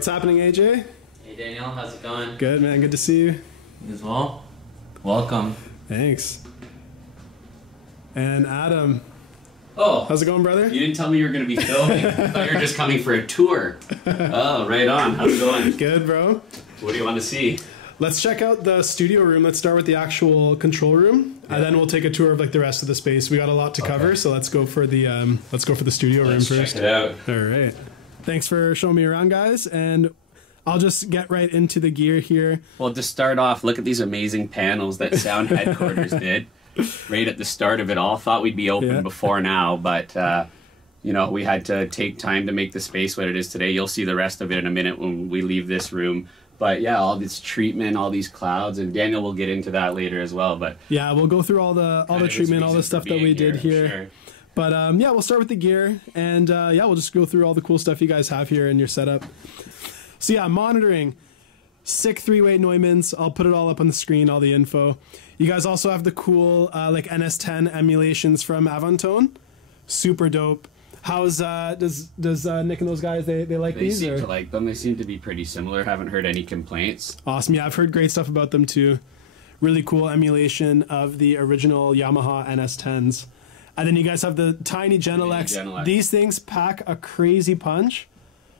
What's happening, AJ? Hey Daniel, how's it going? Good, man. Good to see you. You as well. Welcome. Thanks. And Adam. Oh, How's it going, brother? you didn't tell me you were going to be filming. I thought you were just coming for a tour. Oh, right on. How's it going? Good, bro. What do you want to see? Let's check out the studio room. Let's start with the actual control room, and then we'll take a tour of like the rest of the space. We got a lot to cover, so let's go for the studio room first. Check it out. All right. Thanks for showing me around, guys, and I'll just get right into the gear here. Well, to start off, look at these amazing panels that Sound Headquarters did right at the start of it all. Thought we'd be open before now, but you know, we had to take time to make the space what it is today. You'll see the rest of it in a minute when we leave this room. But yeah, all this treatment, all these clouds, and Daniel will get into that later as well. But yeah, we'll go through all the treatment, all the stuff that we did here. Sure. But yeah, we'll start with the gear, and yeah, we'll just go through all the cool stuff you guys have here in your setup. So yeah, monitoring, sick 3-way Neumanns. I'll put it all up on the screen, all the info. You guys also have the cool like NS10 emulations from Avantone. Super dope. How's does Nick and those guys, they like these? They seem to like them. They seem to be pretty similar. Haven't heard any complaints. Awesome. Yeah, I've heard great stuff about them too. Really cool emulation of the original Yamaha NS10s. And then you guys have the tiny Genelecs. These things pack a crazy punch.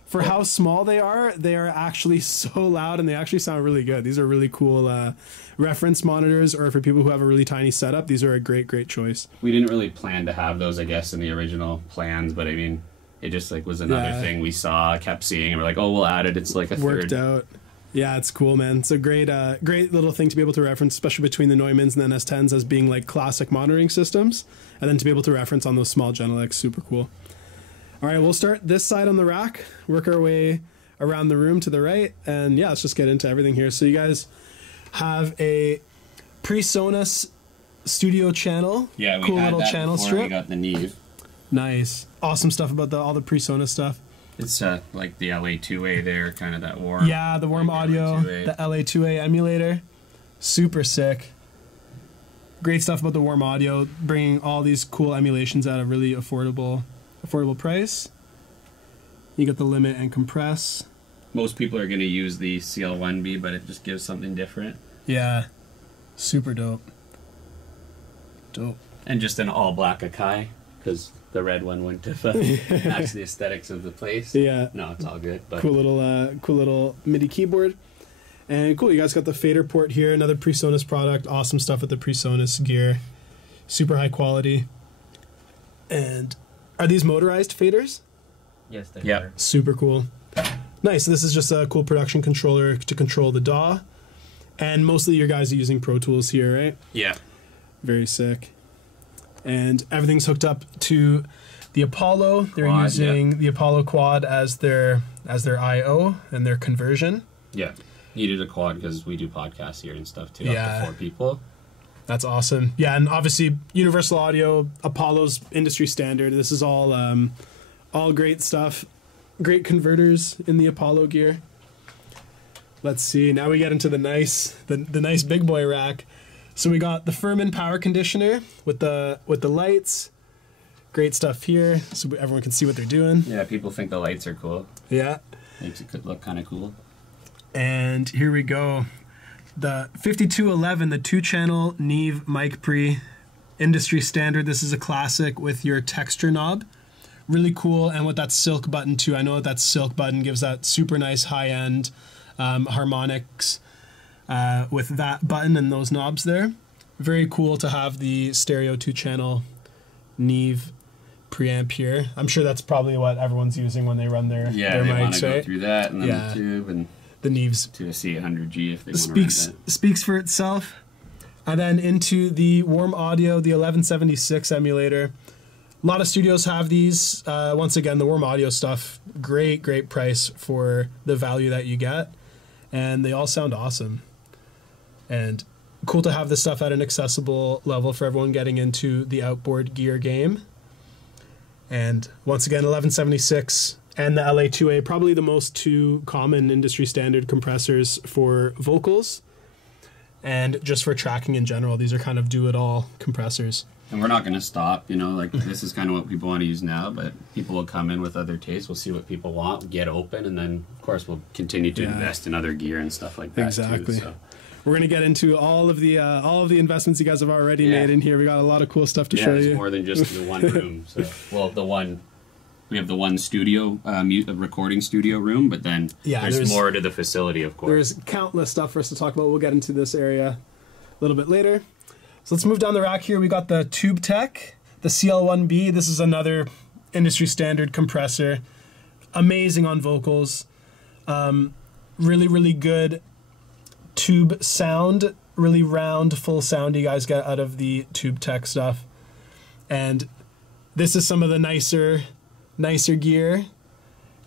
For how small they are actually so loud, and they actually sound really good. These are really cool reference monitors, or for people who have a really tiny setup, these are a great choice. We didn't really plan to have those, I guess, in the original plans, but I mean, it just like was another thing we saw, kept seeing, and we're like, oh, we'll add it. It's like a worked out. Yeah, it's cool, man. It's a great little thing to be able to reference, especially between the Neumanns and the NS10s as being like classic monitoring systems, and then to be able to reference on those small Genelecs, super cool. All right, we'll start this side on the rack, work our way around the room to the right, and yeah, let's just get into everything here. So you guys have a PreSonus Studio channel. Yeah, we cool had little that channel before strip. we got the Neve. Nice, awesome stuff about all the PreSonus stuff. It's like the LA2A there, kind of that warm. Yeah, the warm audio, LA2A. the LA2A emulator, super sick. Great stuff about the warm audio, bringing all these cool emulations at a really affordable price. You got the limit and compress. Most people are going to use the CL1B, but it just gives something different. Yeah, super dope. And just an all black Akai, because the red one went to match the aesthetics of the place. Yeah. No, it's all good. But cool little MIDI keyboard. And cool, you guys got the fader port here, another PreSonus product. Awesome stuff with the PreSonus gear. Super high quality. And are these motorized faders? Yes, they are. Super cool. Nice. This is just a cool production controller to control the DAW. And mostly your guys are using Pro Tools here, right? Yeah. Very sick. And everything's hooked up to the Apollo. They're using the Apollo Quad as their I/O and their conversion. Yeah. Needed a quad because we do podcasts here and stuff too. Up to 4 people. That's awesome. Yeah, and obviously Universal Audio, Apollo's industry standard. This is all great stuff. Great converters in the Apollo gear. Let's see. Now we get into the nice big boy rack. So we got the Furman power conditioner with the lights. Great stuff here, so everyone can see what they're doing. Yeah, people think the lights are cool. Yeah. Makes it look kind of cool. And here we go. The 5211, the 2-channel Neve mic pre, industry standard. This is a classic with your texture knob. Really cool, and with that silk button too. I know that silk button gives that super nice high-end harmonics with that button and those knobs there. Very cool to have the stereo 2-channel Neve preamp here. I'm sure that's probably what everyone's using when they run their mics, right? Yeah, they want to go through that and then the tube and the Neves to a C800G if they want to run that. Speaks for itself. And then into the warm audio, the 1176 emulator. A lot of studios have these. Once again, the warm audio stuff, great price for the value that you get. And they all sound awesome. And cool to have this stuff at an accessible level for everyone getting into the outboard gear game. And once again, 1176 and the LA2A, probably the most 2 common industry standard compressors for vocals and just for tracking in general. These are kind of do-it-all compressors. And we're not going to stop, you know, like this is kind of what people want to use now, but people will come in with other tastes. We'll see what people want, get open, and then of course we'll continue to invest in other gear and stuff like that. Exactly. Too, so. We're going to get into all of the investments you guys have already made in here. We got a lot of cool stuff to show you. Yeah, it's more than just the one room. So, well, we have the one studio, recording studio room, but then there's more to the facility, of course. There's countless stuff for us to talk about. We'll get into this area a little bit later. So let's move down the rack here. We got the Tube Tech, the CL1B. This is another industry standard compressor. Amazing on vocals. Really, really good tube sound. Really round, full sound you guys get out of the Tube Tech stuff. And this is some of the nicer gear.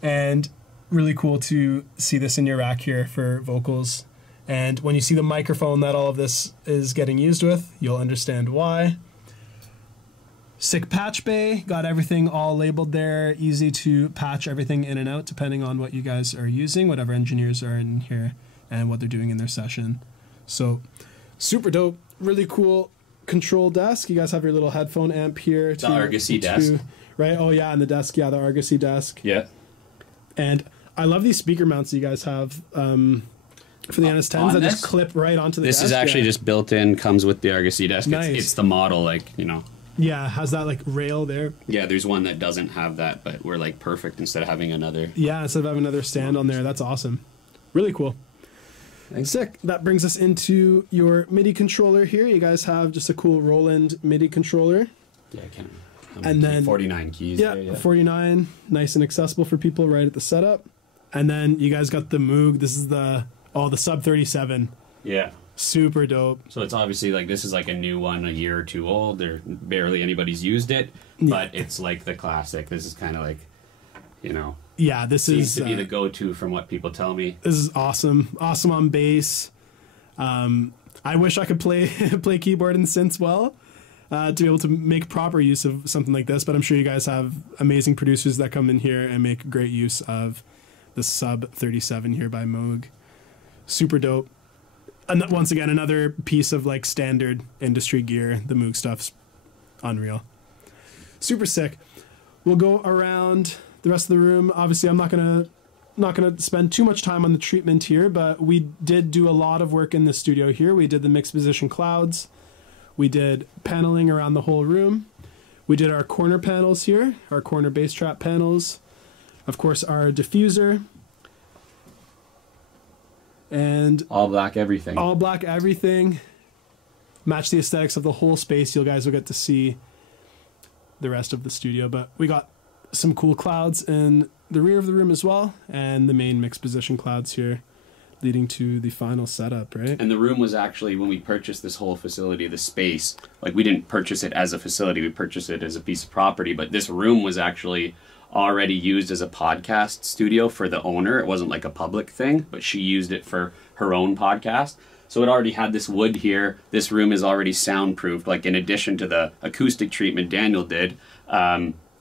And really cool to see this in your rack here for vocals. And when you see the microphone that all of this is getting used with, you'll understand why. Sick patch bay, got everything all labeled there. Easy to patch everything in and out depending on what you guys are using, whatever engineers are in here and what they're doing in their session. So super dope, really cool control desk. You guys have your little headphone amp here. The Argosy desk. Right, oh yeah, and the desk, the Argosy desk. Yeah. And I love these speaker mounts you guys have. For the NS10s that just clip right onto the desk. This is actually just built in, comes with the Argosy desk. Nice. It's the model, like, you know. Yeah, has that like rail there. Yeah, there's one that doesn't have that, but we're like perfect instead of having another. Yeah, instead of having another stand on there. That's awesome. Really cool. Thanks. Sick. That brings us into your MIDI controller here. You guys have just a cool Roland MIDI controller. Yeah, I can. And then 49 keys. Yeah, there, 49. Nice and accessible for people right at the setup. And then you guys got the Moog. This is the Sub 37. Yeah. Super dope. So it's obviously like this is like a new one, a year or two old. There barely anybody's used it, but it's like the classic. This is kind of like, you know. Yeah, this seems to be the go-to from what people tell me. This is awesome. Awesome on bass. I wish I could play keyboard and synths well to be able to make proper use of something like this. But I'm sure you guys have amazing producers that come in here and make great use of the Sub 37 here by Moog. Super dope. And once again, another piece of like standard industry gear. The Moog stuff's unreal. Super sick. We'll go around the rest of the room. Obviously, I'm not gonna spend too much time on the treatment here, but we did do a lot of work in the studio here. We did the mixed position clouds. We did paneling around the whole room. We did our corner panels here, our corner bass trap panels. Of course, our diffuser. And all black everything. All black everything. Match the aesthetics of the whole space. You guys will get to see the rest of the studio. But we got some cool clouds in the rear of the room as well. And the main mixed position clouds here leading to the final setup, right? And the room was actually, when we purchased this whole facility, the space, like we didn't purchase it as a facility. We purchased it as a piece of property. But this room was actually already used as a podcast studio for the owner. It wasn't like a public thing, but she used it for her own podcast. So it already had this wood here. This room is already soundproofed. Like in addition to the acoustic treatment Daniel did,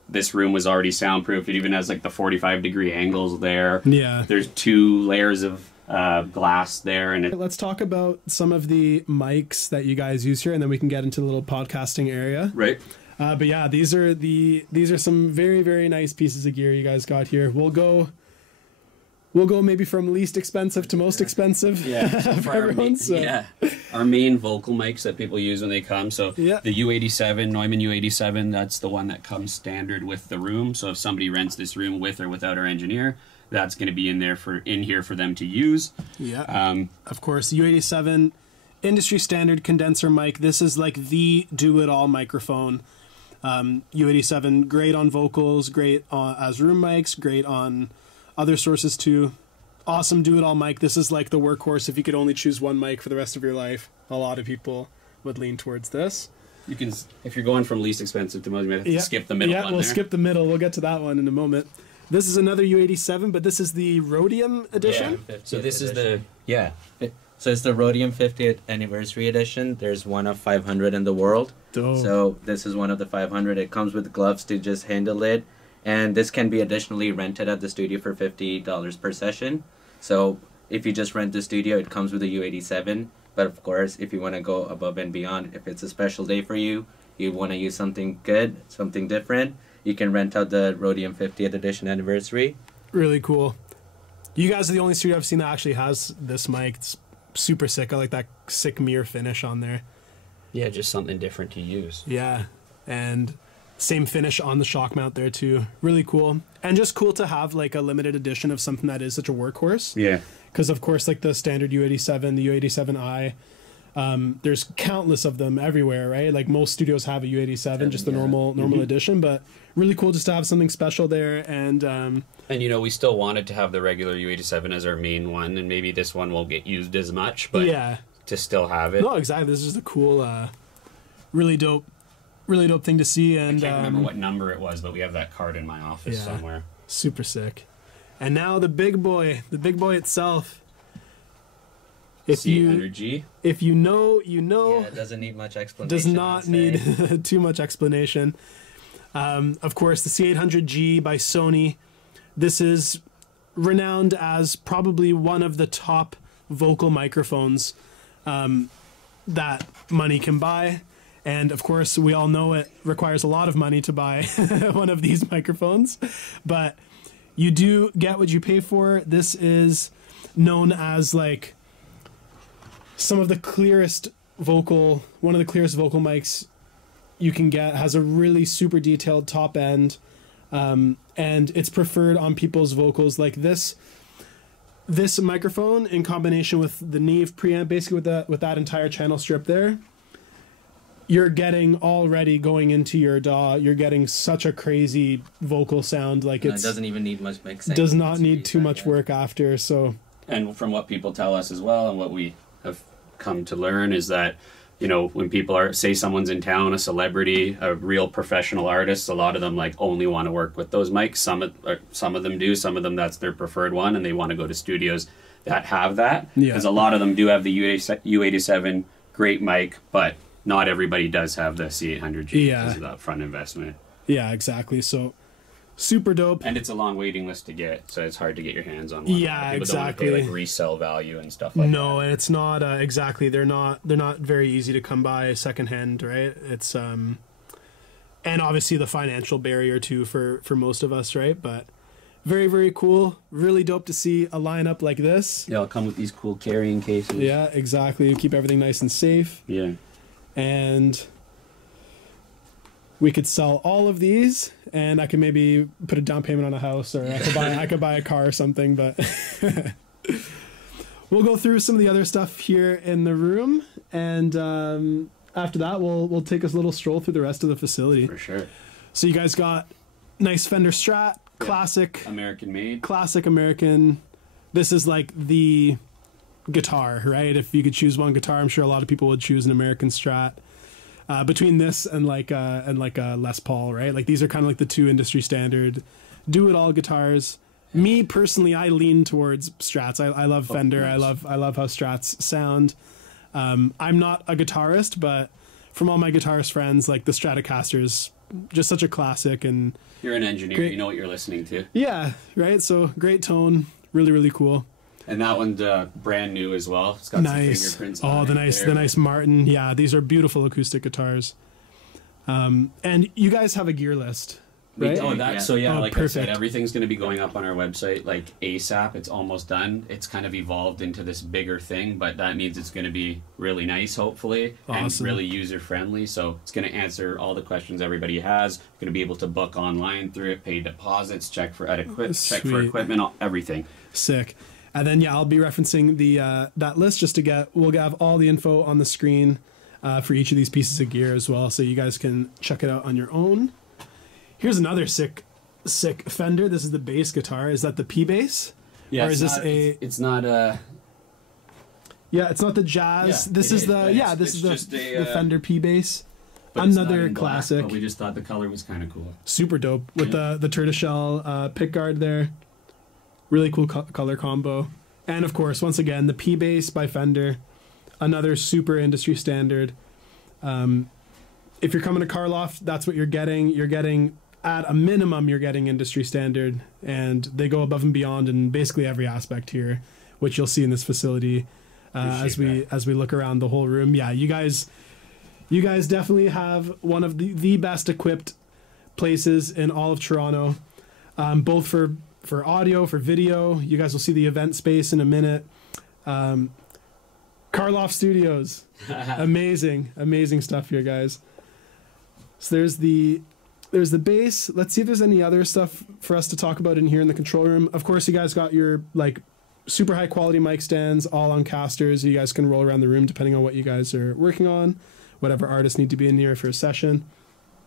this room was already soundproofed. It even has like the 45-degree angles there. Yeah. There's 2 layers of glass there. And let's talk about some of the mics that you guys use here, and then we can get into the little podcasting area. Right. But yeah, these are some very, very nice pieces of gear you guys got here. We'll go maybe from least expensive to most expensive. Yeah, for everyone. Yeah, our main vocal mics that people use when they come. So the U87, Neumann U87, that's the one that comes standard with the room. So if somebody rents this room with or without our engineer, that's going to be in here for them to use. Yeah. Of course, U87 industry standard condenser mic. This is like the do-it-all microphone. U87, great on vocals, great as room mics, great on other sources too. Awesome do-it-all mic. This is like the workhorse. If you could only choose one mic for the rest of your life, a lot of people would lean towards this. You can, if you're going from least expensive to most, you have to skip the middle one. Yeah, we'll skip the middle. We'll get to that one in a moment. This is another U87, but this is the Rhodium edition. Yeah, so this is the So it's the Rhodium 50th anniversary edition. There's one of 500 in the world. Dope. So this is one of the 500. It comes with gloves to just handle it. And this can be additionally rented at the studio for $50 per session. So if you just rent the studio, it comes with a U87. But of course, if you want to go above and beyond, if it's a special day for you, you want to use something good, something different, you can rent out the Rhodium 50th edition anniversary. Really cool. You guys are the only studio I've seen that actually has this mic. It's super sick. I like that sick mirror finish on there. Yeah, just something different to use. Yeah, and same finish on the shock mount there too. Really cool. And just cool to have like a limited edition of something that is such a workhorse. Yeah. Because of course, like the standard U87, the U87i, there's countless of them everywhere, right? Like most studios have a U87, just the normal edition, but really cool just to have something special there. And you know, we still wanted to have the regular U87 as our main one, and maybe this one won't get used as much, but yeah, to still have it. No, exactly. This is a cool, really dope thing to see. And I can't remember what number it was, but we have that card in my office somewhere. Super sick. And now the big boy itself. If you know, you know. Yeah, it doesn't need much explanation. Does not need too much explanation. Of course, the C800G by Sony. This is renowned as probably one of the top vocal microphones that money can buy. And of course, we all know it requires a lot of money to buy one of these microphones. But you do get what you pay for. This is known as like one of the clearest vocal mics you can get. Has a really super detailed top end, and it's preferred on people's vocals. Like this microphone in combination with the Neve preamp, basically with that entire channel strip there, you're getting already going into your DAW. You're getting such a crazy vocal sound. Like it doesn't even need much mixing. Does not need too much work after. So, and from what people tell us as well, and what we have come to learn is that, you know, when people are, say someone's in town, a celebrity, a real professional artist, a lot of them like only want to work with those mics. Some of them do, some of them that's their preferred one, and they want to go to studios that have that. Because a lot of them do have the U87 great mic, but not everybody does have the C800G because of the upfront investment. Yeah, exactly. So super dope. And it's a long waiting list to get, so it's hard to get your hands on one. Yeah, people exactly. Don't want to pay, like, resale value and stuff like that. No, and it's not exactly. They're not very easy to come by secondhand, right? It's and obviously the financial barrier too for most of us, right? But very, very cool. Really dope to see a lineup like this. Yeah, it'll come with these cool carrying cases. Yeah, exactly. Keep everything nice and safe. Yeah. And we could sell all of these, and I could maybe put a down payment on a house, or I could buy a car or something. But we'll go through some of the other stuff here in the room, and after that, we'll take a little stroll through the rest of the facility. For sure. So you guys got nice Fender Strat, classic, American made, classic American. This is like the guitar, right? If you could choose one guitar, I'm sure a lot of people would choose an American Strat. Between this and like a Les Paul, right? Like these are kind of like the two industry standard do-it-all guitars. Me personally, I lean towards Strats. I love Fender. Nice. I love how Strats sound. I'm not a guitarist, but from all my guitarist friends, like the Stratocaster is just such a classic. And you're an engineer, great. You know what you're listening to. Yeah, right. So great tone, really cool. And that one's brand new as well. It's got some fingerprints on it. The nice Martin. Yeah, these are beautiful acoustic guitars. And you guys have a gear list, right? Like I said, everything's going to be going up on our website like ASAP. It's almost done. It's kind of evolved into this bigger thing, but that means it's going to be really nice, hopefully, and really user-friendly. So it's going to answer all the questions everybody has. Going to be able to book online through it, pay deposits, check for equipment, everything. Sick. And then, I'll be referencing the that list just to we'll have all the info on the screen for each of these pieces of gear as well, so you guys can check it out on your own. Here's another sick Fender. This is the bass guitar. Is that the P bass? Yeah. Or is this It's not a. Yeah, it's not the Jazz. Yeah, this is the Fender P bass. Another classic. Black, but we just thought the color was kind of cool. Super dope with the tortoiseshell pickguard there. Really cool color combo. And of course, once again, the P bass by Fender, another super industry standard. If you're coming to Carlawft, that's what you're getting. You're getting, at a minimum, you're getting industry standard, and they go above and beyond in basically every aspect here, which you'll see in this facility as we look around the whole room. Yeah, you guys You guys definitely have one of the best equipped places in all of Toronto, both for audio, for video. You guys will see the event space in a minute. Carlawft Studios. Amazing stuff here, guys. So there's the base. Let's see if there's any other stuff for us to talk about in here in the control room. Of course, you guys got your like super high quality mic stands, all on casters. You guys can roll around the room depending on what you guys are working on, whatever artists need to be in here for a session.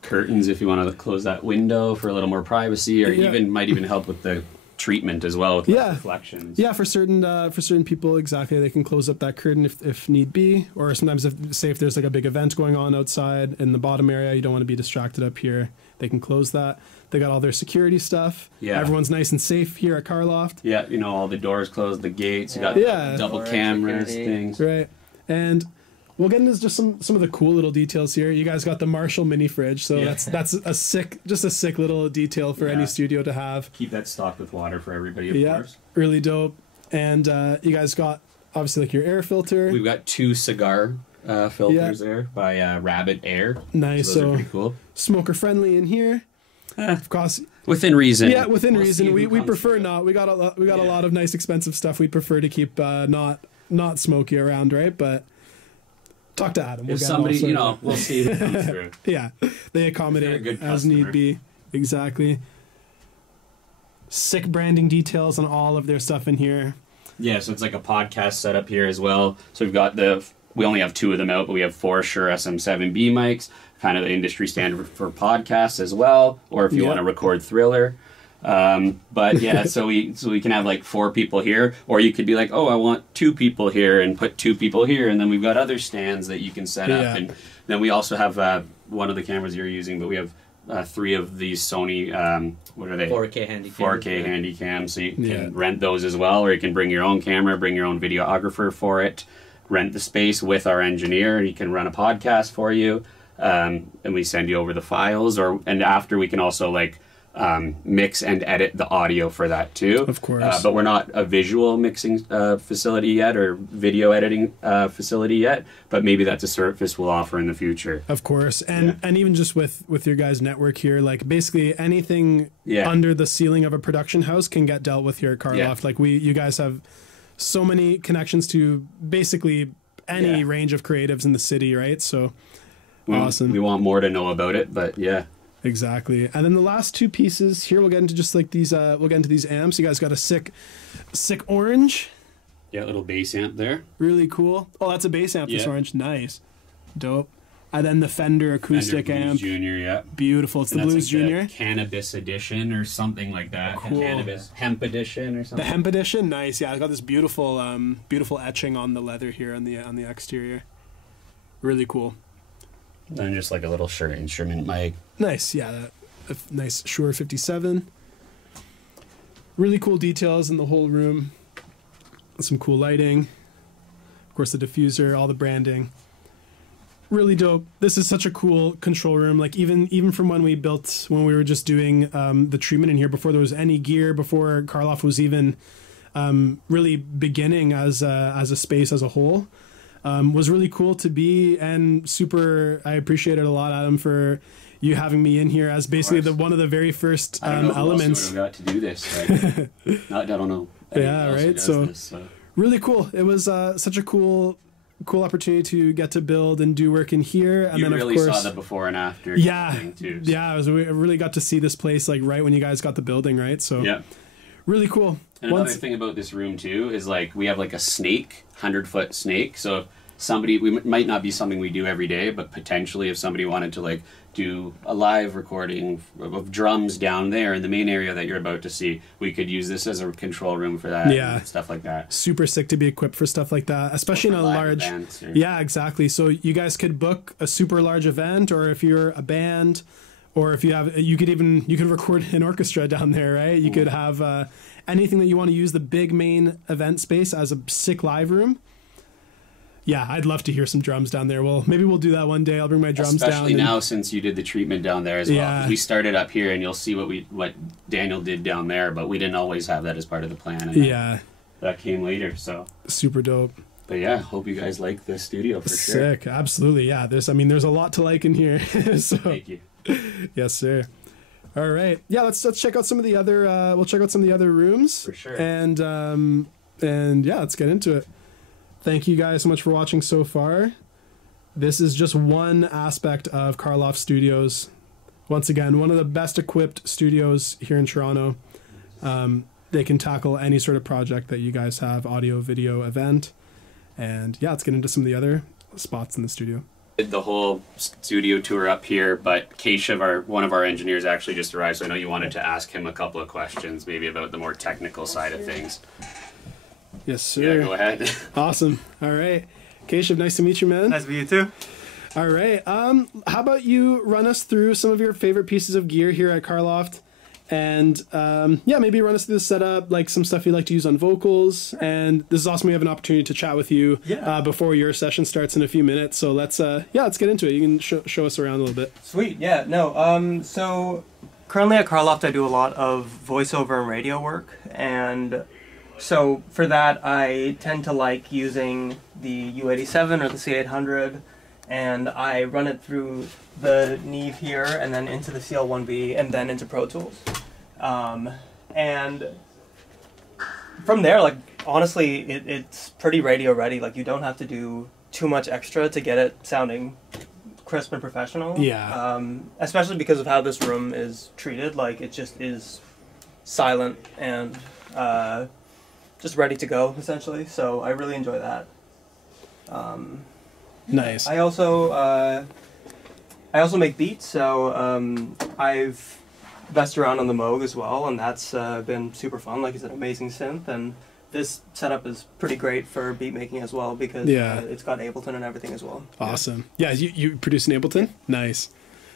Curtains if you want to close that window for a little more privacy, or might even help with the treatment as well with reflections. Yeah, for certain people, exactly. They can close up that curtain if need be, or sometimes if there's like a big event going on outside in the bottom area, you don't want to be distracted up here, they can close that. They got all their security stuff. Yeah, everyone's nice and safe here at Carlawft. Yeah, you know, all the doors closed, the gates. You got double cameras, things. Right, and we'll get into just some of the cool little details here. You guys got the Marshall mini fridge, so that's a sick little detail for any studio to have. Keep that stocked with water for everybody, of course. Really dope. And you guys got obviously like your air filter. We've got 2 cigar filters there by Rabbit Air. Nice. So those are pretty cool. Smoker friendly in here. Of course, within reason. Yeah, within reason. We prefer not. We got a lot of nice expensive stuff. We'd prefer to keep not smoky around, right? But talk to Adam. If somebody, we'll see who comes through. Yeah, they accommodate as need be. Exactly. Sick branding details on all of their stuff in here. Yeah, so it's like a podcast setup here as well. So we've got we only have 2 of them out, but we have 4 Shure SM7B mics, kind of the industry standard for podcasts as well, or if you want to record Thriller. But yeah, so we can have like 4 people here, or you could be like, oh, I want 2 people here and put 2 people here, and then we've got other stands that you can set up. And then we also have one of the cameras you're using, but we have 3 of these Sony, what are they? 4K handy 4K handy cams, so you can rent those as well, or you can bring your own camera, bring your own videographer for it, rent the space with our engineer, and he can run a podcast for you, and we send you over the files, and after we can also like mix and edit the audio for that too. Of course. But we're not a visual mixing facility yet, or video editing facility yet, but maybe that's a service we'll offer in the future. Of course. And even just with your guys' network here, like basically anything under the ceiling of a production house can get dealt with here at Carlawft. Like you guys have so many connections to basically any range of creatives in the city, right? So awesome. We want more to know about it, but yeah. Exactly. And then the last 2 pieces here, we'll get into just like these, we'll get into these amps. You guys got a sick orange. Yeah, little bass amp there. Really cool. Oh, that's a bass amp, this orange. Nice. Dope. And then the Fender acoustic amp. Junior, Beautiful. It's the Blues like Junior. The Cannabis edition or something like that. Cool. Cannabis Hemp edition or something. The Hemp edition, nice. Yeah, I got this beautiful beautiful etching on the leather here on the exterior. Really cool. And just like a little Shure instrument mic. Nice, yeah. A nice Shure 57. Really cool details in the whole room. Some cool lighting. Of course, the diffuser, all the branding. Really dope. This is such a cool control room. Like even from when we were just doing the treatment in here, before there was any gear, before Carlawft was even really beginning as a space as a whole. Was really cool to be, and super. I appreciate it a lot, Adam, for you having me in here as basically one of the very first elements. I got to do this. I don't know. Yeah, right. So really cool. It was such a cool opportunity to get to build and do work in here. And you then really of course, saw the before and after. Yeah, too, so. I really got to see this place like right when you guys got the building, right? So really cool. And another thing about this room too is like we have like a snake, 100-foot snake. So if somebody, might not be something we do every day, but potentially if somebody wanted to like do a live recording of drums down there in the main area that you're about to see, we could use this as a control room for that. And stuff like that. Super sick to be equipped for stuff like that, especially in a large. Yeah, exactly. So you guys could book a super large event, or if you're a band. Or if you could record an orchestra down there, right? You could have anything that you want to use the big main event space as a sick live room. Yeah, I'd love to hear some drums down there. Well, maybe we'll do that one day. I'll bring my drums down. Especially now since you did the treatment down there as well. We started up here, and you'll see what Daniel did down there, but we didn't always have that as part of the plan. And that came later. So super dope. But yeah, hope you guys like the studio for sure. Sick, absolutely, yeah. There's a lot to like in here. So, Thank you. yes, sir. All right, yeah. Let's check out some of the other. We'll check out some of the other rooms For sure. And yeah, let's get into it. Thank you guys so much for watching so far. This is just one aspect of Carlawft Studios. Once again, one of the best equipped studios here in Toronto. They can tackle any sort of project that you guys have, audio, video, event. And yeah, let's get into some of the other spots in the studio. Did the whole studio tour up here, but Keshav, one of our engineers, actually just arrived, so I know you wanted to ask him a couple of questions, maybe about the more technical side of things. Yes, sir. Yeah, go ahead. Awesome. All right. Keshav, nice to meet you, man. Nice to meet you too. All right. How about you run us through some of your favorite pieces of gear here at Carlawft? And yeah, maybe run us through the setup, like some stuff you like to use on vocals. And this is awesome. We have an opportunity to chat with you before your session starts in a few minutes. So let's get into it. You can show us around a little bit. Sweet. Yeah. No. So currently at Carlawft, I do a lot of voiceover and radio work, and so for that, I tend to like using the U87 or the C800, and I run it through the Neve here, and then into the CL1B, and then into Pro Tools. And from there, like, honestly, it's pretty radio ready. Like, you don't have to do too much extra to get it sounding crisp and professional. Yeah. Especially because of how this room is treated. Like, it just is silent and just ready to go, essentially. So I really enjoy that. Nice. I also make beats, so I've messed around on the Moog as well, and that's been super fun. Like, it's an amazing synth, and this setup is pretty great for beat making as well because it's got Ableton and everything as well. Awesome. Yeah, you produce in Ableton? Nice.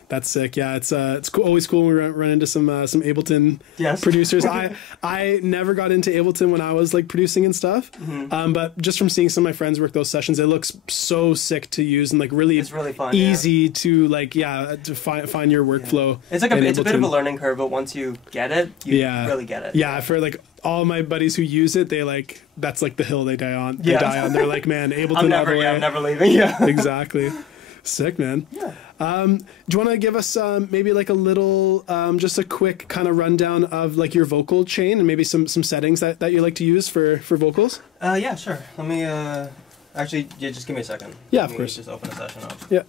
That's sick. Yeah, it's cool, always cool when we run into some Ableton producers. I never got into Ableton when I was like producing and stuff. Mm-hmm. But just from seeing some of my friends work those sessions, it looks so sick to use and like it's really fun, easy to like to find your workflow. It's like it's a bit of a learning curve, but once you get it, you really get it. Yeah, for like all my buddies who use it, they like that's like the hill they die on. They're like, man, Ableton I'm never leaving. Yeah, exactly. Sick, man. Yeah. Do you want to give us maybe like a little, just a quick kind of rundown of like your vocal chain and maybe some settings that you like to use for vocals? Yeah, sure. Let me, actually, just give me a second. Yeah, of course. Just open a session up. Yeah.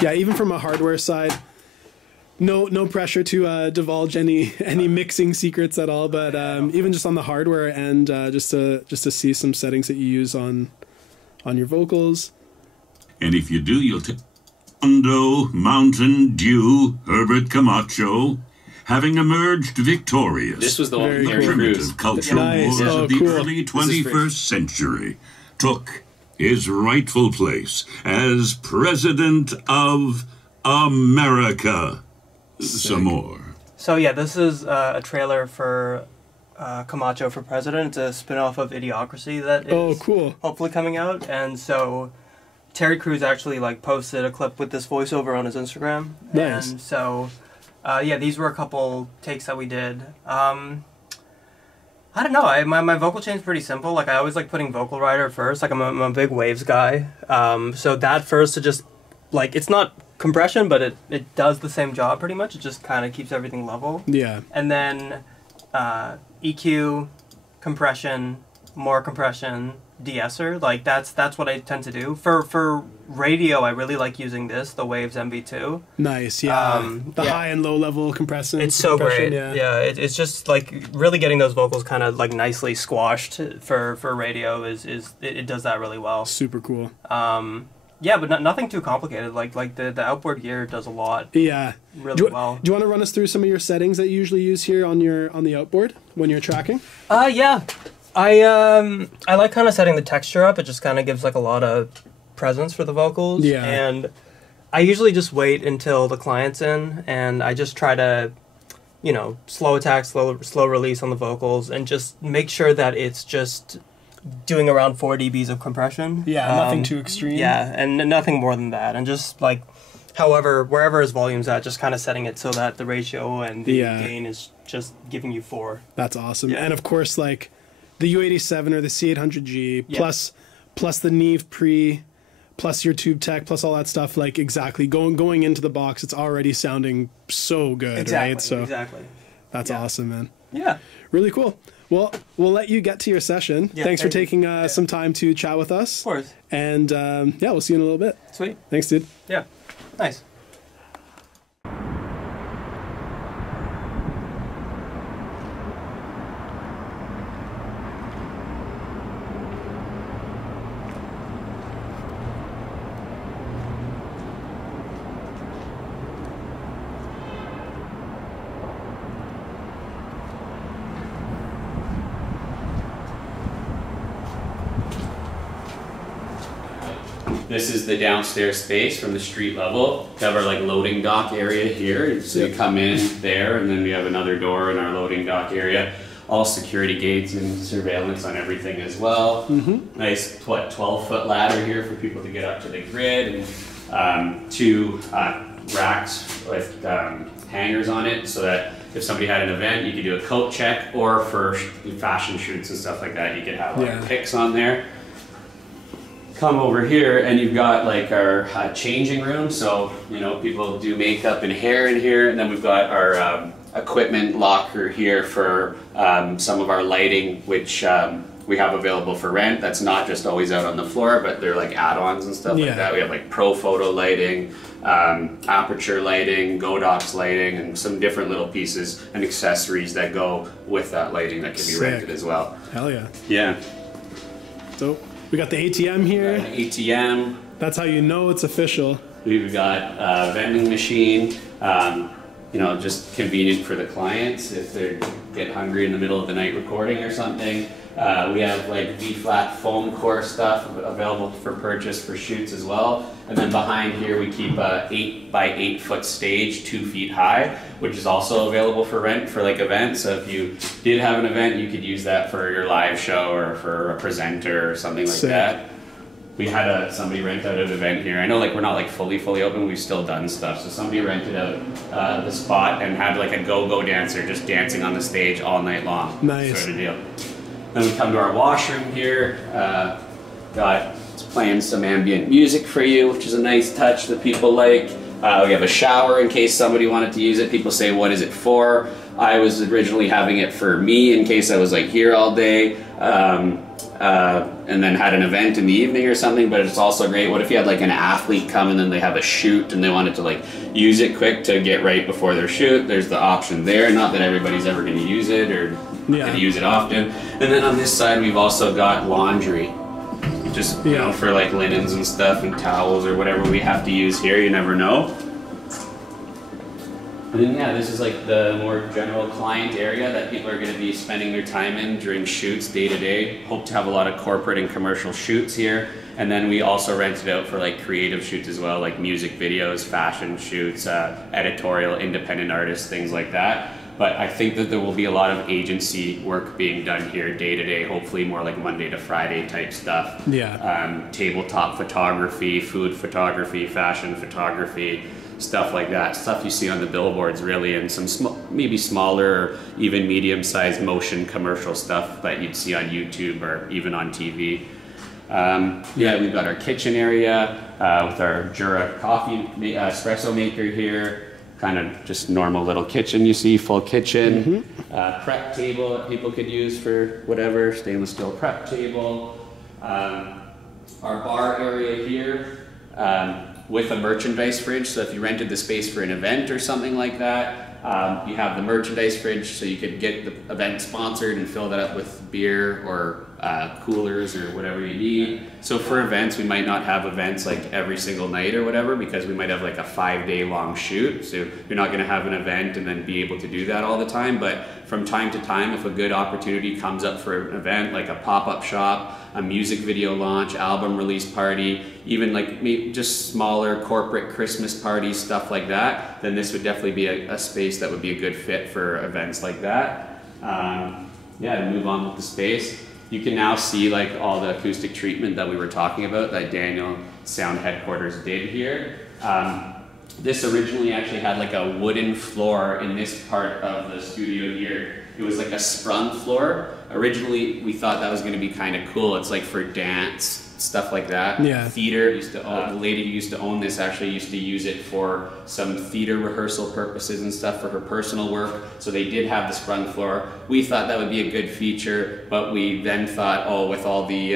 Yeah, even from a hardware side, no pressure to divulge any mixing secrets at all, but even just on the hardware end, just to see some settings that you use on your vocals. And if you do, you'll take Mondo, Mountain Dew, Herbert Camacho, having emerged victorious. This was the one the primitive cultural wars of the early 21st century took his rightful place as President of America. Some more. So yeah, this is a trailer for Camacho for President. It's a spin-off of Idiocracy that is hopefully coming out, and so Terry Crews actually like posted a clip with this voiceover on his Instagram. Nice. And so, yeah, these were a couple takes that we did. I don't know. My vocal chain's pretty simple. Like I always like putting vocal rider first. Like I'm a big waves guy. So that first to just like it's not compression, but it does the same job pretty much. It just kind of keeps everything level. Yeah. And then EQ, compression, more compression. De-esser, like that's what I tend to do for radio. I really like using the Waves MV2. Nice, yeah. The high and low level compression. It's so great. Yeah, it's just like really getting those vocals kind of like nicely squashed for radio it does that really well. Super cool. Yeah, but nothing too complicated. Like the outboard gear does a lot. Yeah, really well. Do you want to run us through some of your settings that you usually use here on the outboard when you're tracking? Yeah. I like kind of setting the texture up. It just kind of gives like a lot of presence for the vocals. Yeah. And I usually just wait until the client's in, and I just try to, slow attack, slow release on the vocals, and just make sure that it's just doing around 4 dBs of compression. Yeah, nothing too extreme. Yeah, and nothing more than that. And just like, wherever his volume's at, just kind of setting it so that the ratio and the gain is just giving you 4. That's awesome. Yeah. And of course, like, the U87 or the C800G plus the Neve Pre, plus your tube tech, plus all that stuff, like exactly going into the box, it's already sounding so good, right? So that's awesome, man. Yeah. Really cool. Well, we'll let you get to your session. Yeah, thanks for taking some time to chat with us. Of course. And yeah, we'll see you in a little bit. Sweet. Thanks, dude. Yeah. Nice. This is the downstairs space from the street level. We have our like loading dock area here. So you come in there, and then we have another door in our loading dock area. All security gates and surveillance on everything as well. Nice 12-foot ladder here for people to get up to the grid, and 2 racks with hangers on it, so that if somebody had an event, you could do a coat check, or for fashion shoots and stuff like that, you could have like pics on there. Come over here and you've got like our changing room, so you know, people do makeup and hair in here, and then we've got our equipment locker here for some of our lighting, which we have available for rent. That's not just always out on the floor, but they're like add-ons and stuff like that. We have like pro photo lighting, aperture lighting, Godox lighting, and some different little pieces and accessories that go with that lighting that can be rented as well. Hell yeah. Yeah. So we got the ATM here. ATM. That's how you know it's official. We've got a vending machine, you know, just convenient for the clients if they get hungry in the middle of the night recording or something. We have like V-flat foam core stuff available for purchase for shoots as well. And then behind here we keep a 8 by 8 foot stage, 2 feet high, which is also available for rent for like events. So if you did have an event, you could use that for your live show or for a presenter or something like that. We had somebody rent out an event here. I know like we're not like fully open, we've still done stuff. So somebody rented out the spot and had like a go-go dancer just dancing on the stage all night long. Nice. Sort of deal. Then we come to our washroom here. It's playing some ambient music for you, which is a nice touch that people like. We have a shower in case somebody wanted to use it. People say, what is it for? I was originally having it for me in case I was like here all day. And then had an event in the evening or something, but it's also great. What if you had like an athlete come and then they have a shoot and they wanted to like use it quick to get right before their shoot? There's the option there. Not that everybody's ever going to use it or going to use it often. And then on this side, we've also got laundry, just you know, for like linens and stuff and towels or whatever we have to use here. You never know. And then yeah, this is like the more general client area that people are going to be spending their time in during shoots day to day. Hope to have a lot of corporate and commercial shoots here. And then we also rent it out for like creative shoots as well, like music videos, fashion shoots, editorial, independent artists, things like that. But I think that there will be a lot of agency work being done here day to day, hopefully more like Monday to Friday type stuff. Tabletop photography, food photography, fashion photography, stuff like that. Stuff you see on the billboards really, and some maybe smaller or even medium-sized motion commercial stuff that you'd see on YouTube or even on TV. We've got our kitchen area with our Jura coffee espresso maker here. Kind of just normal little kitchen you see, full kitchen. Prep table that people could use for whatever, stainless steel prep table. Our bar area here with a merchandise fridge, so if you rented the space for an event or something like that, you have the merchandise fridge so you could get the event sponsored and fill that up with beer or coolers or whatever you need. So for events, we might not have events like every single night or whatever, because we might have like a 5-day long shoot. So you're not going to have an event and then be able to do that all the time. But from time to time, if a good opportunity comes up for an event like a pop-up shop, a music video launch, album release party, even like just smaller corporate Christmas parties, stuff like that, then this would definitely be a space that would be a good fit for events like that. To move on with the space. You can now see like all the acoustic treatment that we were talking about that Daniel Sound Headquarters did here. This originally actually had like a wooden floor in this part of the studio here. It was like a sprung floor. Originally, we thought that was going to be kind of cool. It's like for dance, stuff like that. Yeah. Theater used to own, the lady who used to own this actually used to use it for some theater rehearsal purposes and stuff for her personal work. So they did have the sprung floor. We thought that would be a good feature, but we then thought, oh, with all the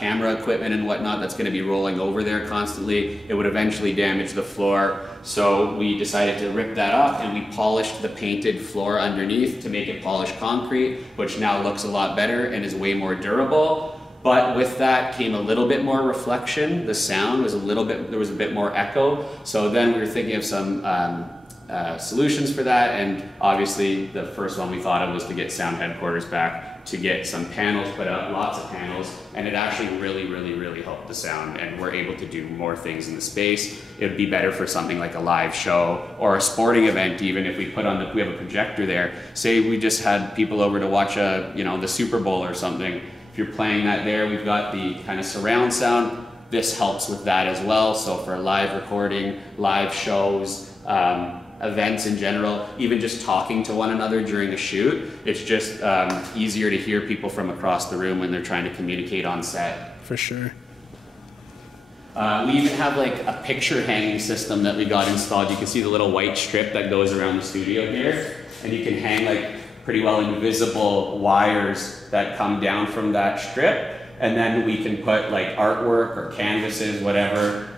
camera equipment and whatnot that's going to be rolling over there constantly, it would eventually damage the floor. So we decided to rip that off, and we polished the painted floor underneath to make it polished concrete, which now looks a lot better and is way more durable. But with that came a little bit more reflection. The sound was there was a bit more echo. So then we were thinking of some solutions for that, and obviously the first one we thought of was to get sound headquarters back, to get some panels put up, lots of panels, and it actually really helped the sound, and we're able to do more things in the space. It would be better for something like a live show or a sporting event. Even if we put on we have a projector there, say we just had people over to watch the Super Bowl or something. If you're playing that there, we've got the kind of surround sound. This helps with that as well. So for live recording, live shows, events in general, even just talking to one another during a shoot, it's just easier to hear people from across the room when they're trying to communicate on set. For sure. We even have like a picture hanging system that we got installed. You can see the little white strip that goes around the studio here, and you can hang like pretty well invisible wires that come down from that strip. And then we can put like artwork or canvases, whatever,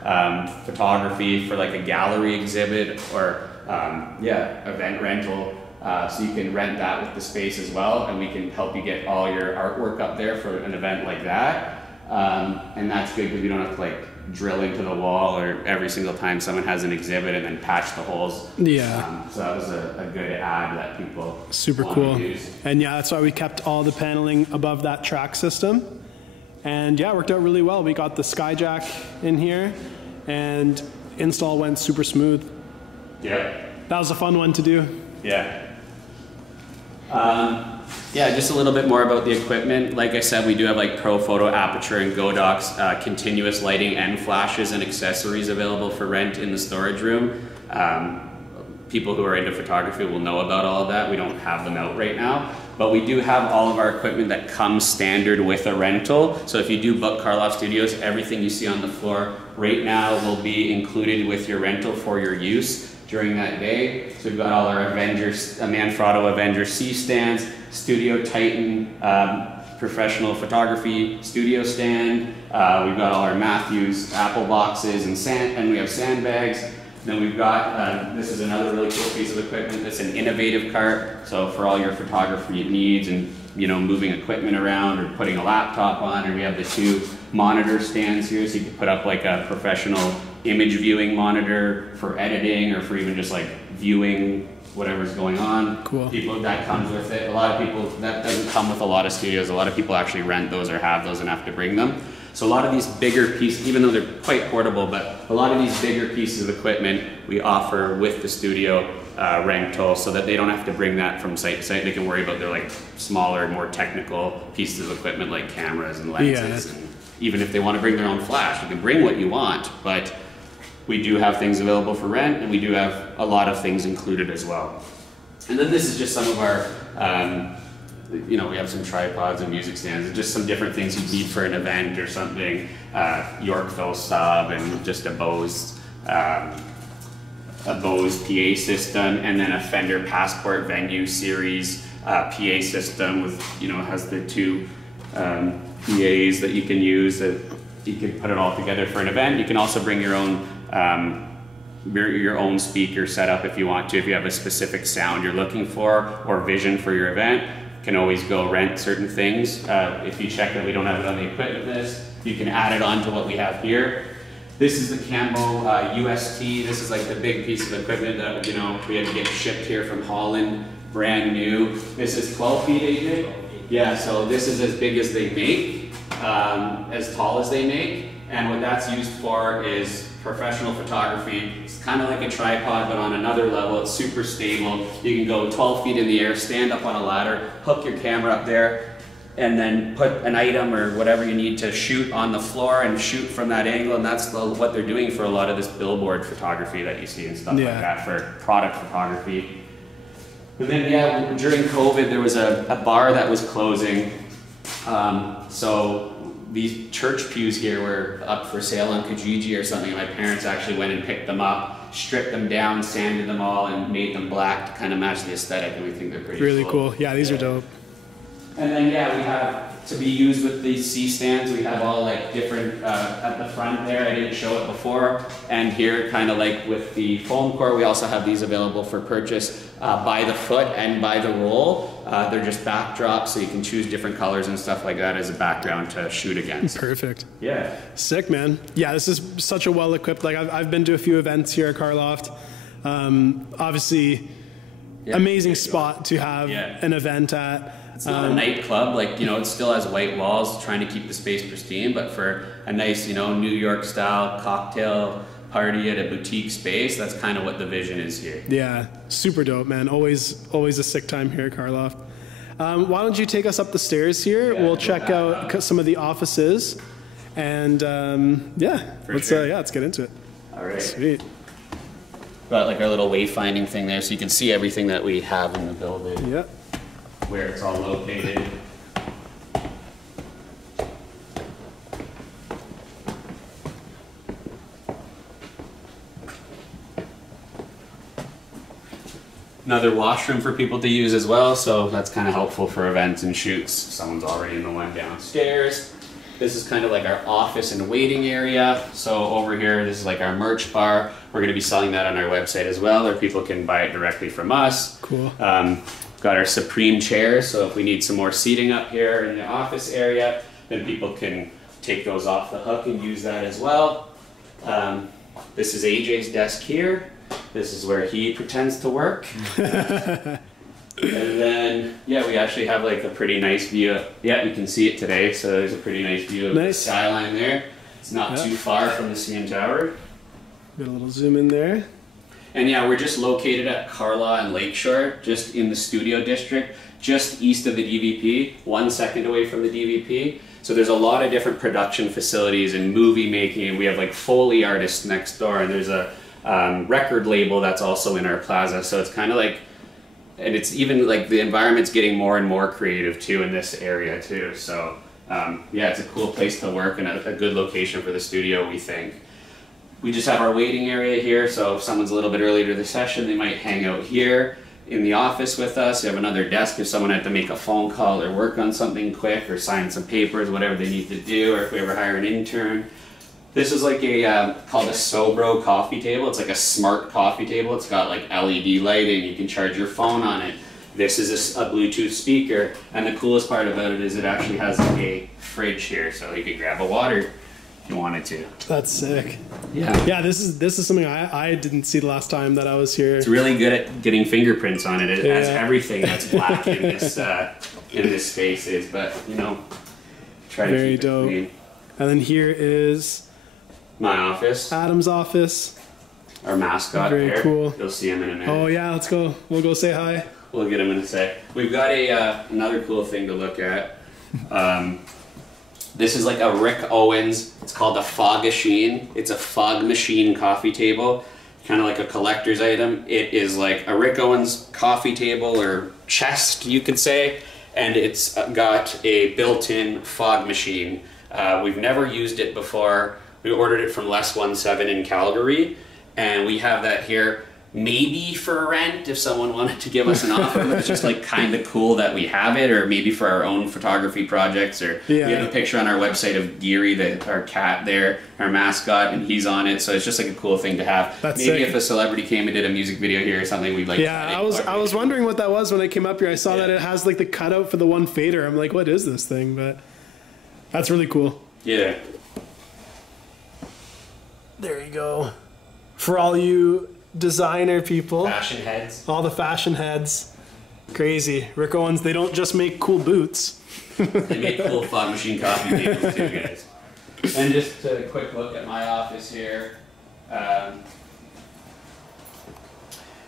photography for like a gallery exhibit or event rental. So you can rent that with the space as well, and we can help you get all your artwork up there for an event like that. And that's good because we don't have to like drill into the wall or every single time someone has an exhibit and then patch the holes. Yeah. So that was a good ad that people super cool. And yeah, that's why we kept all the paneling above that track system. And yeah, it worked out really well. We got the Skyjack in here, and install went super smooth. Yeah. That was a fun one to do. Yeah. Just a little bit more about the equipment. Like I said, we do have like Pro Photo, Aperture, and Godox, continuous lighting and flashes and accessories available for rent in the storage room. People who are into photography will know about all of that. We don't have them out right now, but we do have all of our equipment that comes standard with a rental. So if you do book Carlawft Studios, everything you see on the floor right now will be included with your rental for your use during that day. So we've got all our Manfrotto Avenger C stands, Studio Titan professional photography studio stand. We've got all our Matthews Apple boxes and we have sandbags. Then we've got, this is another really cool piece of equipment. It's an innovative cart. So for all your photography needs and moving equipment around or putting a laptop on, and we have the 2 monitor stands here, so you can put up like a professional image viewing monitor for editing or for even just like viewing whatever's going on. Cool. That comes with it. A lot of people, that doesn't come with a lot of studios. A lot of people actually rent those or have those and have to bring them. So a lot of these bigger pieces, even though they're quite portable, but a lot of these bigger pieces of equipment we offer with the studio rental, so that they don't have to bring that from site to site. They can worry about their like smaller, more technical pieces of equipment like cameras and lenses. Yeah. And even if they want to bring their own flash, you can bring what you want, but we do have things available for rent, and we do have a lot of things included as well. And then this is just some of our we have some tripods and music stands and just some different things you need for an event or something. Yorkville sub and just a Bose PA system, and then a Fender Passport Venue Series PA system with, has the 2 PAs that you can use, that you can put it all together for an event. You can also bring your own speaker setup if you want to, if you have a specific sound you're looking for or vision for your event. Can always go rent certain things. If you check that we don't have it on the equipment list, you can add it on to what we have here. This is the Cambo UST. This is like the big piece of equipment that we had to get shipped here from Holland, brand new. This is 12 feet, AJ? Yeah, so this is as big as they make, as tall as they make. And what that's used for is professional photography. It's kind of like a tripod, but on another level. It's super stable. You can go 12 feet in the air, stand up on a ladder, hook your camera up there, and then put an item or whatever you need to shoot on the floor and shoot from that angle. And that's what they're doing for a lot of this billboard photography that you see and stuff like that, for product photography. And then, yeah, during COVID, there was a bar that was closing. So these church pews here were up for sale on Kijiji or something. My parents actually went and picked them up, stripped them down, sanded them all, and made them black to kind of match the aesthetic, and we think they're pretty really cool. Yeah, these are dope. And then, yeah, we have, to be used with these C-stands, we have all like different, at the front there, I didn't show it before, and here kind of like with the foam core, we also have these available for purchase by the foot and by the roll. They're just backdrops, so you can choose different colors and stuff like that as a background to shoot against. Perfect. Yeah. Sick, man. Yeah, this is such a well-equipped, like I've been to a few events here at Carlawft. Obviously, amazing spot to have an event at. It's not a nightclub, like, you know, it still has white walls, trying to keep the space pristine, but for a nice, you know, New York style cocktail party at a boutique space, that's kind of what the vision is here. Yeah, super dope, man. Always a sick time here at Carlawft. Why don't you take us up the stairs here? We'll check out some of the offices, and let's get into it. All right. Sweet. Got like our little wayfinding thing there, so you can see everything that we have in the building. Yeah. Where it's all located. Another washroom for people to use as well, so that's kind of helpful for events and shoots. Someone's already in the one downstairs. This is kind of like our office and waiting area. So over here, this is like our merch bar. We're going to be selling that on our website as well, or people can buy it directly from us. Cool. Got our Supreme chairs, so if we need some more seating up here in the office area, then people can take those off the hook and use that as well. This is AJ's desk here. This is where he pretends to work. And then, yeah, we actually have like a pretty nice view. Yeah, you can see it today, so there's a pretty nice view of the skyline there. It's not too far from the CN Tower. Got a little zoom in there. And yeah, we're just located at Carlawft and Lakeshore, just in the studio district, just east of the DVP, 1 second away from the DVP. So there's a lot of different production facilities and movie making. We have like Foley artists next door, and there's a record label that's also in our plaza. So it's kind of like, and it's even like the environment's getting more and more creative too in this area too. So yeah, it's a cool place to work and a good location for the studio, we think. We just have our waiting area here, so if someone's a little bit earlier to the session, they might hang out here in the office with us. We have another desk if someone had to make a phone call or work on something quick or sign some papers, whatever they need to do, or if we ever hire an intern. This is like a, called a Sobro coffee table. It's like a smart coffee table. It's got like LED lighting. You can charge your phone on it. This is a Bluetooth speaker, and the coolest part about it is it actually has like a fridge here, so you could grab a water if you wanted to. That's sick. Yeah. Yeah, this is something I didn't see the last time that I was here. It's really good at getting fingerprints on it. It has everything that's black in this space is, but you know, try to keep it clean. And then here is my office. Adam's office. Our mascot. Very cool. You'll see him in a minute. Oh yeah, let's go. We'll go say hi. We'll get him in a sec. We've got another cool thing to look at. This is like a Rick Owens. It's called a fog machine. It's a fog machine coffee table, kind of like a collector's item. It is like a Rick Owens coffee table or chest, you could say, and it's got a built-in fog machine. We've never used it before. We ordered it from Les 17 in Calgary, and we have that here. Maybe for rent if someone wanted to give us an offer, but it's just like kind of cool that we have it, or maybe for our own photography projects, or we have a picture on our website of Geary, our cat there, our mascot, and he's on it, so it's just like a cool thing to have. That's maybe sick. If a celebrity came and did a music video here or something, we'd like I was wondering what that was when I came up here. I saw that it has like the cutout for the one fader. I'm like, what is this thing? But that's really cool. Yeah. There you go. For all you designer people, fashion heads, all the fashion heads, crazy. Rick Owens, they don't just make cool boots. They make cool fog machine coffee tables too, guys. And just a quick look at my office here.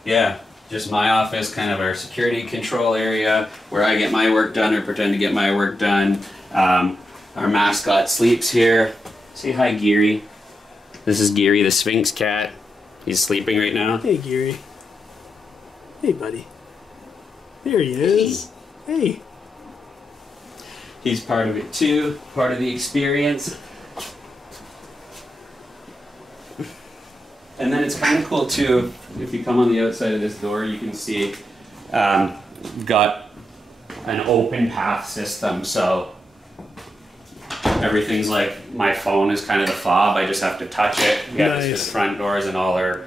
Yeah, just my office, kind of our security control area where I get my work done or pretend to get my work done. Our mascot sleeps here. Say hi, Geary. This is Geary, the Sphinx cat. He's sleeping right now. Hey, Geary. Hey, buddy. Here he is. Hey. He's part of it too, part of the experience. And then it's kind of cool too, if you come on the outside of this door, you can see got an open path system. So everything's like, my phone is kind of the fob, I just have to touch it. We have this to the front doors and all our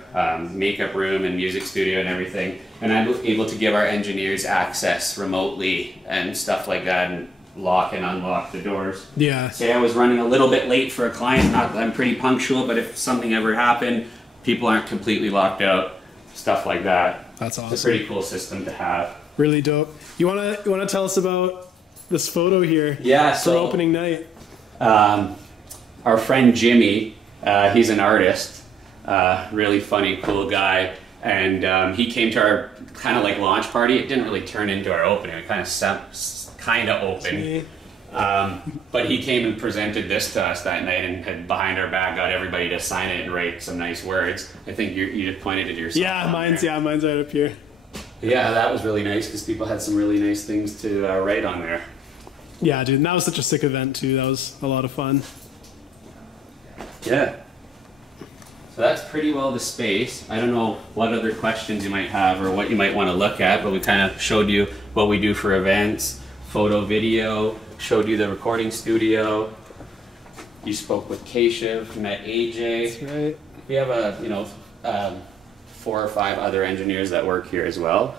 makeup room and music studio and everything. And I'm able to give our engineers access remotely and stuff like that, and lock and unlock the doors. Yeah. Say I was running a little bit late for a client, not that I'm pretty punctual, but if something ever happened, people aren't completely locked out, stuff like that. That's awesome. It's a pretty cool system to have. Really dope. You wanna tell us about this photo here? Yeah, for so opening night. Our friend Jimmy, he's an artist, really funny, cool guy, and he came to our kind of like launch party. It didn't really turn into our opening. It kind of opened. But he came and presented this to us that night, and had behind our back got everybody to sign it and write some nice words. I think you just pointed it to yourself. Mine's right up here. Yeah, that was really nice because people had some really nice things to write on there. Yeah, dude, and that was such a sick event too. That was a lot of fun. Yeah. So that's pretty well the space. I don't know what other questions you might have or what you might want to look at, but we kind of showed you what we do for events, photo, video, showed you the recording studio. You spoke with Keshav, met AJ. That's right. We have 4 or 5 other engineers that work here as well.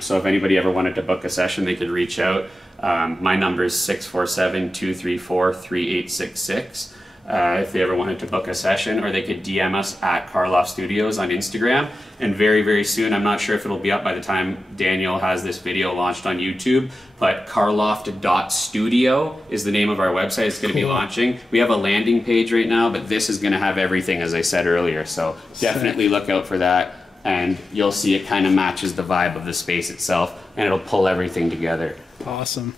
So if anybody ever wanted to book a session, they could reach out. My number is 647-234-3866. If they ever wanted to book a session, or they could DM us at Carlawft Studios on Instagram. And very, very soon, I'm not sure if it'll be up by the time Daniel has this video launched on YouTube, but Carlawft.studio is the name of our website. It's going to be launching. We have a landing page right now, but this is going to have everything, as I said earlier. So definitely look out for that, and you'll see it kind of matches the vibe of the space itself, and it'll pull everything together. Awesome.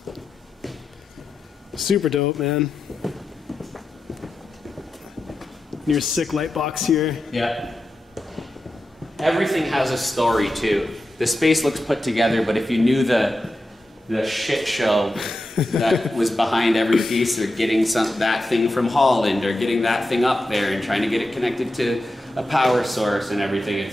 Super dope, man. Your sick light box here. Yeah. Everything has a story too. The space looks put together, but if you knew the shit show that was behind every piece, or getting that thing from Holland, or getting that thing up there and trying to get it connected to a power source and everything,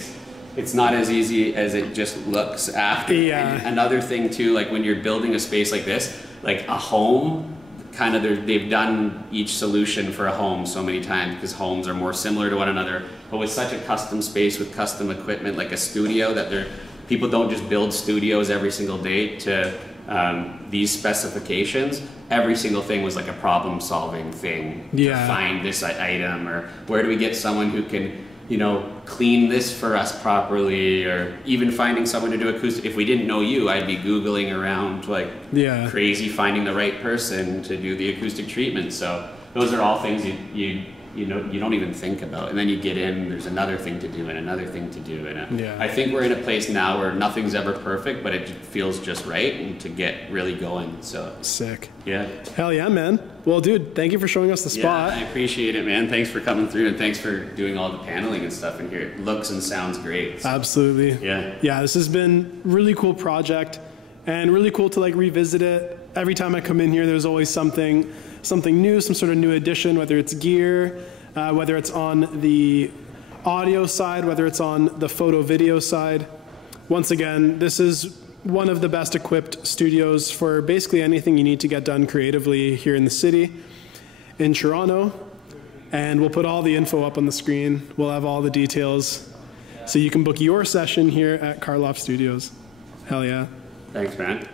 it's not as easy as it just looks after. Yeah. And another thing too, like when you're building a space like this, like a home, kind of they've done each solution for a home so many times because homes are more similar to one another, but with such a custom space with custom equipment like a studio, that people don't just build studios every single day to these specifications. Every single thing was like a problem solving thing. Yeah. To find this item, or where do we get someone who can clean this for us properly, or even finding someone to do acoustic. If we didn't know you, I'd be Googling around like crazy, finding the right person to do the acoustic treatment. So those are all things you don't even think about. And then you get in, there's another thing to do and another thing to do. And I think we're in a place now where nothing's ever perfect, but it feels just right, and to get really going. So sick. Yeah. Hell yeah, man. Well, dude, thank you for showing us the spot. Yeah, I appreciate it, man. Thanks for coming through, and thanks for doing all the paneling and stuff in here. It looks and sounds great. So. Absolutely. Yeah. Yeah, this has been a really cool project, and really cool to like revisit it. Every time I come in here, there's always something new, some sort of new addition, whether it's gear, whether it's on the audio side, whether it's on the photo video side. Once again, this is one of the best equipped studios for basically anything you need to get done creatively here in the city, in Toronto. And we'll put all the info up on the screen. We'll have all the details, so you can book your session here at Carlawft Studios. Hell yeah. Thanks, man.